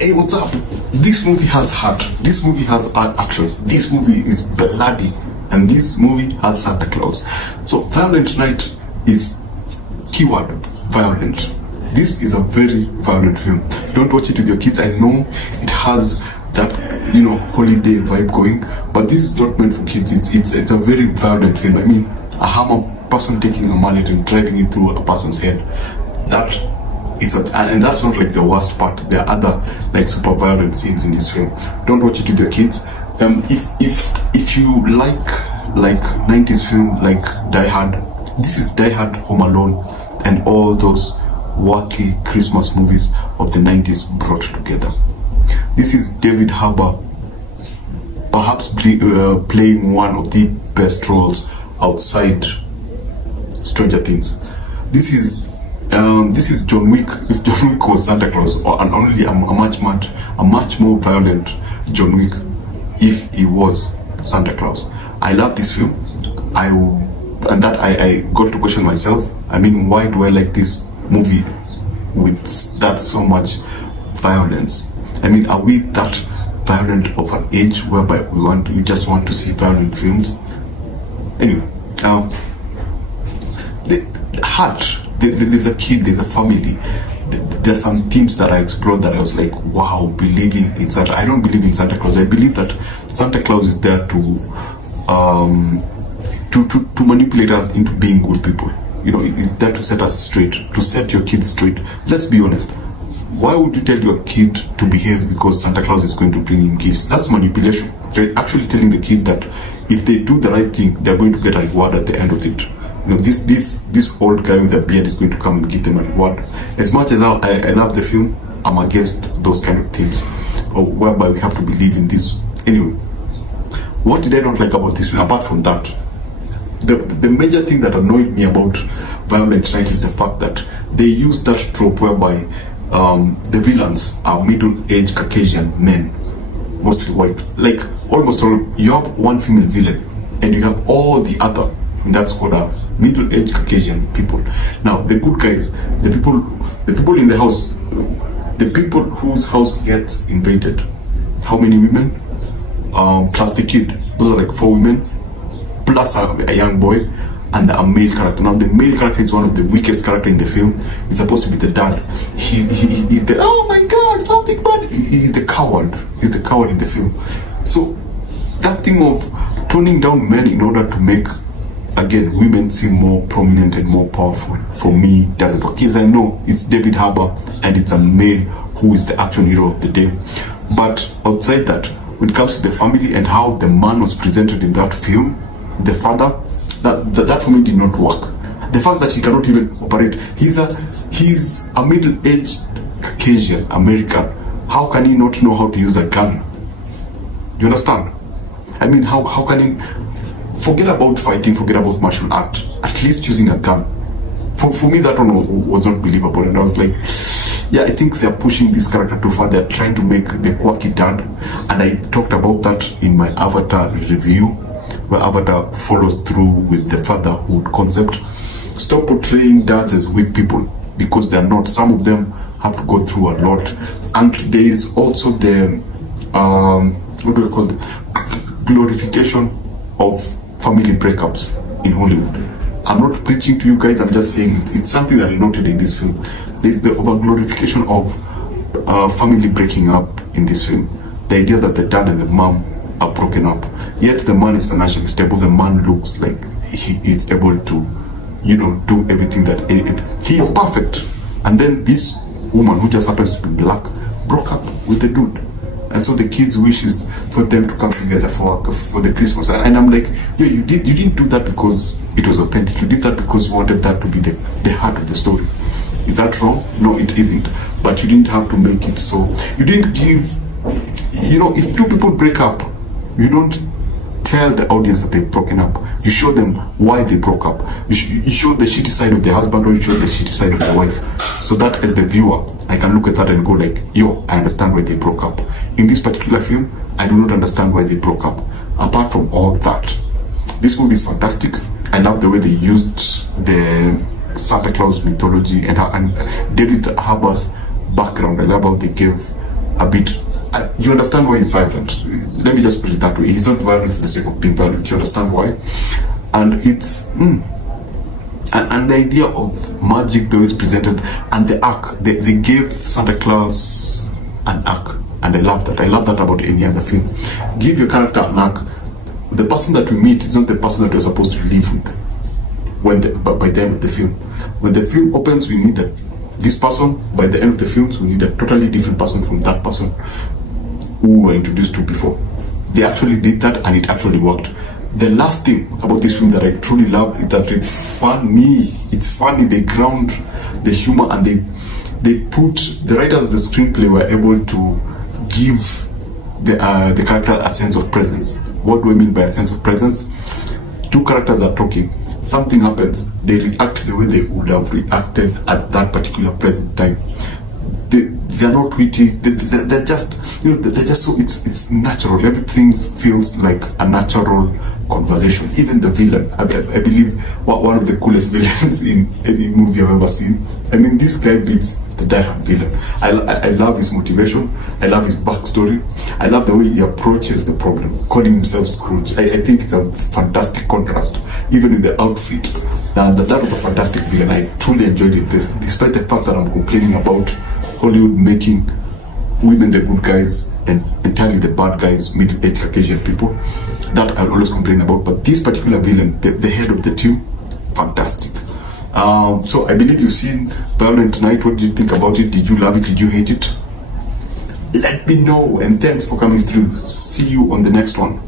Hey, what's up? This movie has heart. This movie has action. This movie is bloody. And this movie has Santa Claus. So, Violent Night is keyword violent. This is a very violent film. Don't watch it with your kids. I know it has that, you know, holiday vibe going, but this is not meant for kids. It's a very violent film. I mean, a hammer person taking a mallet and driving it through a person's head. And that's not like the worst part. There are other like super violent scenes in this film. Don't watch it with your kids. If you like 90s film like Die Hard, this is Die Hard, Home Alone, and all those wacky Christmas movies of the 90s brought together. This is David Harbour, perhaps playing one of the best roles outside Stranger Things. This is John Wick. If John Wick was Santa Claus, and only a much more violent John Wick if he was Santa Claus. I love this film. I got to question myself. I mean, why do I like this movie with that so much violence? I mean, are we that violent of an age whereby we just want to see violent films? Anyway, the heart. There's a kid, there's a family. There's some themes that I explored that I was like, wow, believing in Santa. I don't believe in Santa Claus. I believe that Santa Claus is there to manipulate us into being good people. You know, it's there to set us straight, to set your kids straight. Let's be honest. Why would you tell your kid to behave because Santa Claus is going to bring him gifts? That's manipulation. You're actually telling the kids that if they do the right thing, they're going to get a reward at the end of it. You know, this old guy with a beard is going to come and give them a reward. As much as I love the film, I'm against those kind of themes, or whereby we have to believe in this. Anyway, what did I not like about this film? Apart from that, the major thing that annoyed me about Violent Night is the fact that they use that trope whereby the villains are middle-aged Caucasian men, mostly white. Like almost all, you have one female villain, and you have all the other in that squad are middle-aged Caucasian people. Now the good guys, the people in the house, the people whose house gets invaded, how many women? Plus the kid. Those are like 4 women, plus a young boy, and a male character. Now the male character is one of the weakest characters in the film. He's supposed to be the dad. He's the, oh my god, something bad. He's the coward. He's the coward in the film. So that thing of toning down men in order to make, again, women seem more prominent and more powerful, for me doesn't work. Yes, I know it's David Harbour and it's a male who is the action hero of the day, but outside that, when it comes to the family and how the man was presented in that film, the father, that for me did not work. The fact that he cannot even operate, he's a middle-aged Caucasian American. How can he not know how to use a gun? You understand? I mean, how can he forget about fighting, forget about martial art, at least using a gun? For me, that one was not believable, and I was like, yeah, I think they're pushing this character too far. They're trying to make the quirky dad, and I talked about that in my Avatar review, where Avatar follows through with the fatherhood concept. Stop portraying dads as weak people, because they're not. Some of them have to go through a lot, and there is also the what do we call it? Glorification of family breakups in Hollywood. I'm not preaching to you guys, I'm just saying it's something that I noted in this film. There's the over-glorification of family breaking up in this film. The idea that the dad and the mom are broken up, yet the man is financially stable, the man looks like he is able to, you know, do everything that he is perfect. And then this woman, who just happens to be black, broke up with the dude. And so the kids' wish is for them to come together for the Christmas. And I'm like, yeah, you didn't do that because it was authentic. You did that because you wanted that to be the heart of the story. Is that wrong? No, it isn't. But you didn't have to make it so. You didn't give, you know, if 2 people break up, you don't tell the audience that they've broken up. You show them why they broke up. You show the shitty side of the husband, or you show the shitty side of the wife. So that as the viewer, I can look at that and go like, yo, I understand why they broke up. In this particular film, I do not understand why they broke up. Apart from all that, this movie is fantastic. I love the way they used the Santa Claus mythology and David Harbour's background. I love how they gave a bit. You understand why he's violent. Let me just put it that way. He's not violent for the sake of being violent. You understand why? And it's and the idea of magic, the way it's presented, and the arc. They gave Santa Claus an arc, and I love that. I love that about any other film. Give your character an arc. The person that we meet is not the person that we're supposed to live with. By the end of the film, when the film opens, we need this person. By the end of the films, we need a totally different person from that person who were introduced to before. They actually did that, and it actually worked. The last thing about this film that I truly love is that it's funny. It's funny. They ground the humor, and they put the writers of the screenplay were able to give the character a sense of presence. What do I mean by a sense of presence? Two characters are talking. Something happens. They react the way they would have reacted at that particular present time. They're not witty. They're just, they're just so, it's natural. Everything feels like a natural conversation. Even the villain, I believe one of the coolest villains in any movie I've ever seen. I mean, this guy beats the die-hard villain. I love his motivation. I love his backstory. I love the way he approaches the problem, calling himself Scrooge. I think it's a fantastic contrast, even in the outfit. That was a fantastic villain. I truly enjoyed it, despite the fact that I'm complaining about Hollywood making women the good guys and entirely the bad guys, middle-aged Caucasian people. That I'll always complain about. But this particular villain, the head of the team, fantastic. So I believe you've seen Violent Tonight. What did you think about it? Did you love it? Did you hate it? Let me know, and thanks for coming through. See you on the next one.